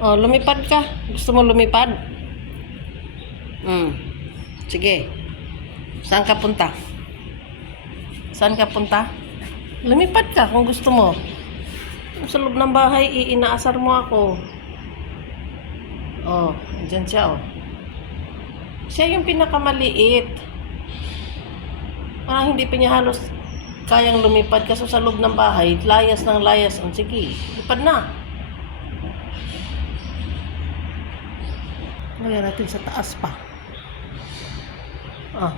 Oh, lumipad ka. Gusto mo lumipad? Sige. Saan ka punta? Saan ka punta? Lumipad ka kung gusto mo. Sa loob ng bahay, inaasar mo ako. Oh, dyan siya, oh. Siya yung pinakamaliit. Parang hindi pa niya halos kayang lumipad kasi sa loob ng bahay, layas ng layas. Oh, sige, lipad na. Lagyan natin sa taas pa. Ah.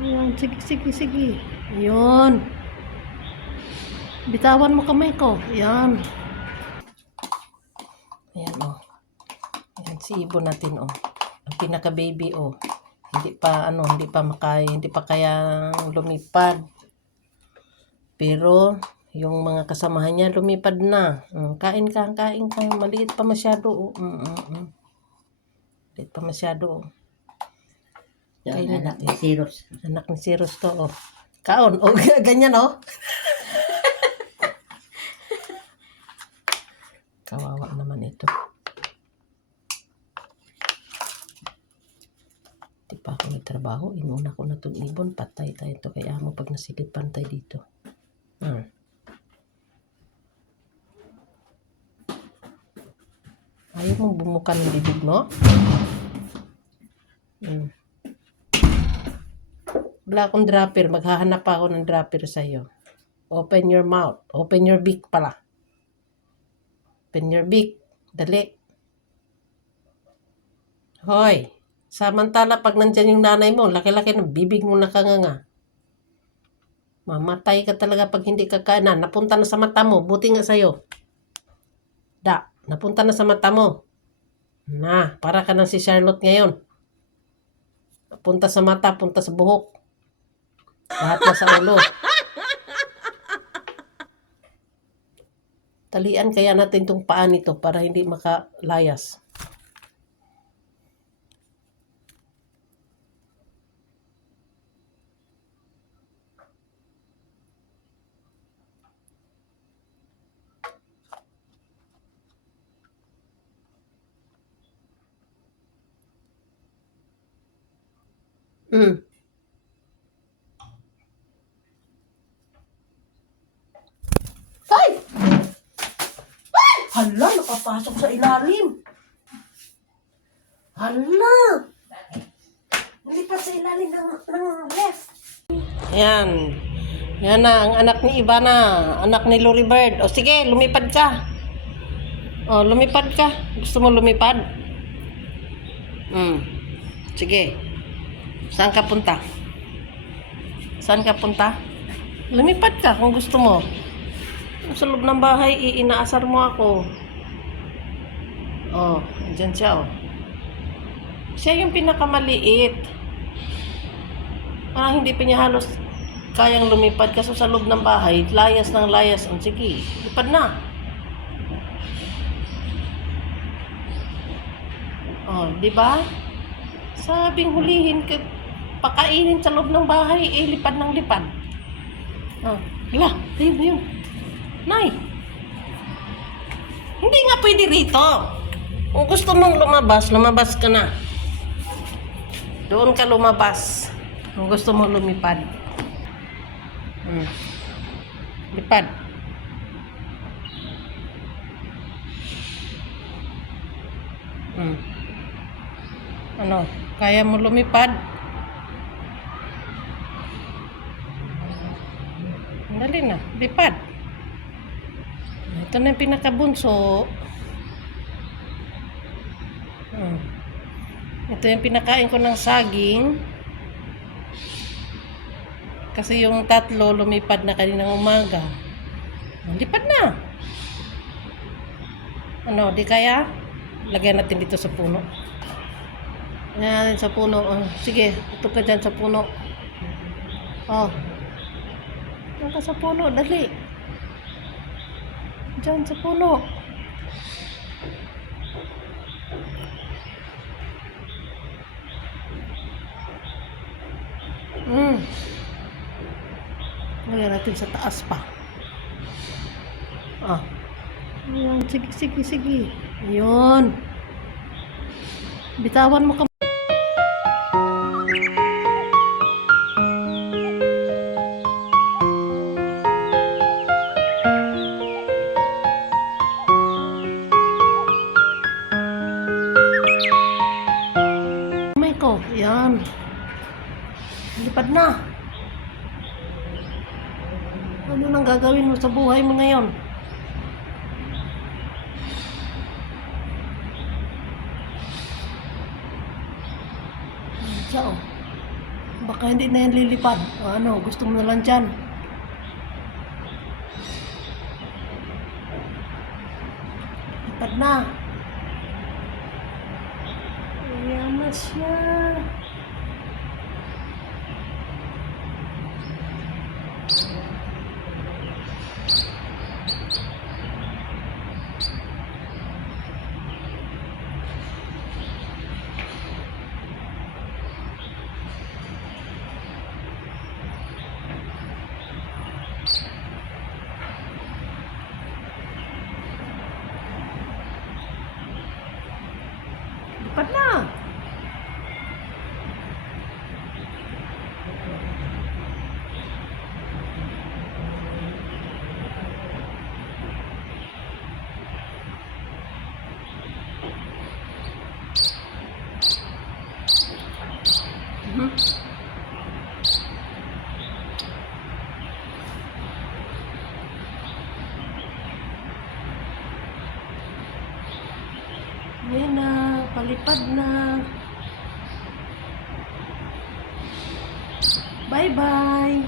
Ayan, sige. Yun. Bitawan mo kamay ko. Ayan. Ayan, oh. Ayan, si ibon natin, oh. Ang pinaka-baby, oh. Hindi pa kaya lumipad. Pero, yung mga kasamahan niya, lumipad na. Kain ka. Maliit pa masyado, oh. Maliit pa masyado, oh. Yan, anak ni Siros. Anak ni Siros to, oh. Kaon, oh. Ganyan, oh. Kawawa naman ito. Di pa ako nagtrabaho. Inuna ko na itong ibon. Patay tayo ito. Kaya mo pag nasilip pantay dito. Ayaw mong bumuka ng bibig mo? Wala akong dropper. Maghahanap pa ako ng dropper sa'yo. Open your mouth. Open your beak pala. Open your beak. Dali. Hoy. Samantala pag nandyan yung nanay mo, laki-laki ng bibig mo nakanganga. Mamatay ka talaga pag hindi ka kain. Napunta na sa mata mo. Buti nga sa'yo. Napunta na sa mata mo. Para ka ng si Charlotte ngayon. Punta sa mata, punta sa buhok. Lahat na sa ulo. Talian kaya natin itong paa nito para hindi makalayas. Ay! Hala, nakapasok sa ilalim. Hala! Nalipat sa ilalim ng left. Yan. Yan na, ang anak ni Ivana. Anak ni Lori Bird. O sige, lumipad ka. O, lumipad ka. Gusto mo lumipad? Sige. Saan ka punta? Saan ka punta? Lumipad ka kung gusto mo. Sa loob ng bahay, inaasar mo ako. Oh, dyan siya, oh. Siya yung pinakamaliit. Parang hindi pa niya halos kayang lumipad kasi sa loob ng bahay, layas ng layas. Oh, sige, lipad na. Oh, di ba? Sabing hulihin ka, pakainin sa loob ng bahay, lipad ng lipad. Oh, hala, ayun. Nay, hindi nga pwede rito. Kung gusto mong lumabas ka na. Doon ka lumabas. Kung gusto mong lumipad. Lipad. Ano? Kaya mo lumipad? Dali na. Lipad. Ito na yung pinakabunso. Ito yung pinakain ko ng saging. Kasi yung tatlo lumipad na kaninang umaga. Lipad na. Ano, di kaya? Lagyan natin dito sa puno. Lagyan natin sa puno. Sige, tutok ka dyan sa puno. Diyan ka sa puno, dali. Diyan sa puno. Lagyan natin sa taas pa. Ayan, sige. Yun. Bitawan mo ka. Kamay ko. Yan. Lipad na. Ano nang gagawin mo sa buhay mo ngayon? Siya, oh. Baka hindi na yan lilipad. O ano, gusto mo na lang dyan. Lipad na. Ayan na siya. Lipad na. Mhm. Ayan na, palipad na. Bye-bye.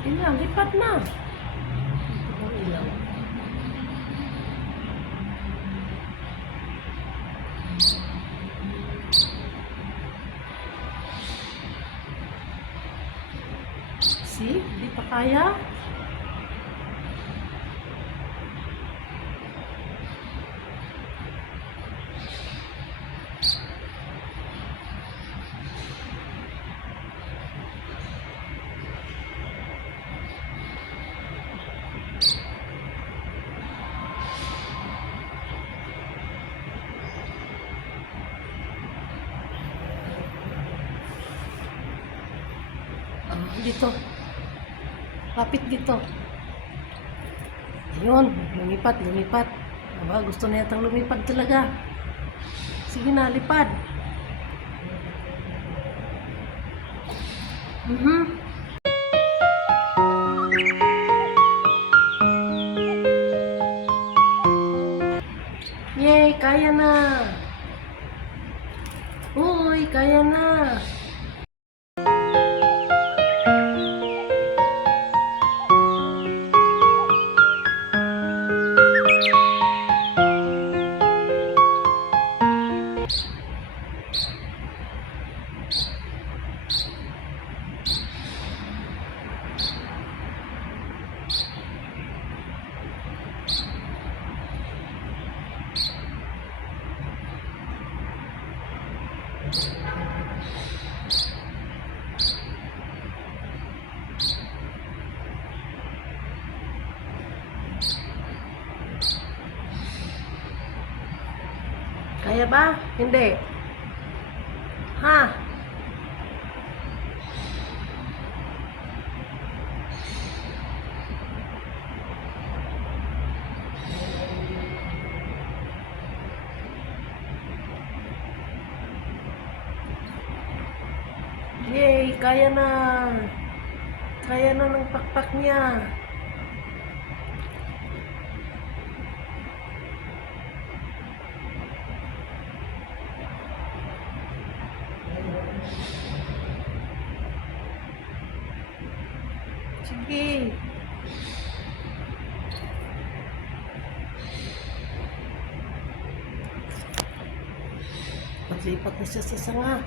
Ayan, lipat na. Ito ang ilaw. See? Di pa kaya? Dito. Kapit dito. Ayun, lumipat, lumipat. Aba, gusto na yatang lumipad talaga. Sige na, lipad. Yay, kaya na. Uy, kaya na. Kaya ba? Hindi. Ha? Yay, kaya na. Kaya na ng pakpak niya. Sige. Lipat na siya sa sanga.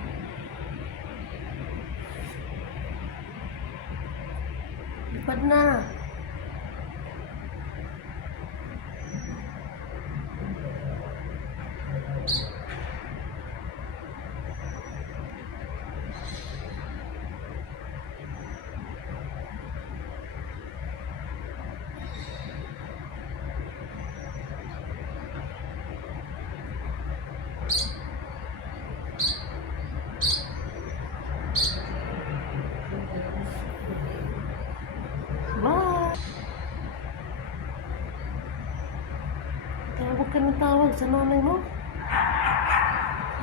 Lipad na. Bye! Tawag ka ng tawag sa nanay mo.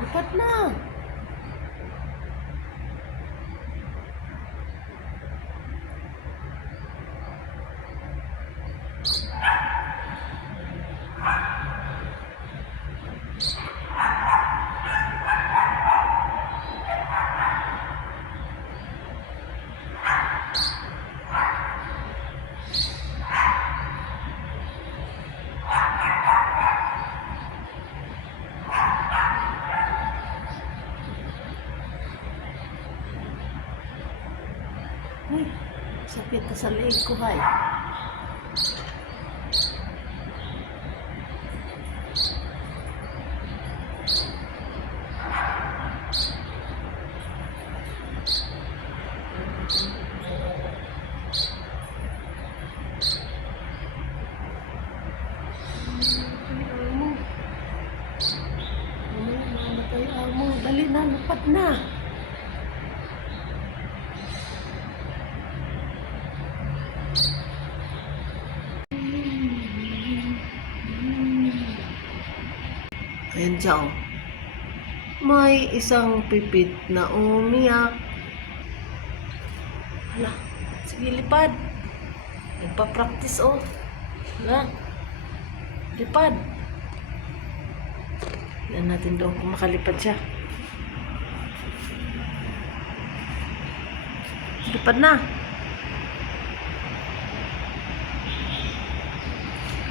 Lipat na. Uy, sakit ka sa leeg ko, hay. Mamatay amo. Dali na, lupat na. Ayan siya, oh. May isang pipit na umiyak. Hala, sige lipad. Nagpa-practice, oh. Hala, lipad. Yan natin doon kung makalipad siya. Lipad na.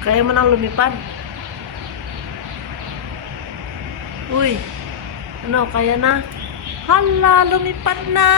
Kaya mo nang lumipad. Uy, ano, kaya na? Hala, lumipad na!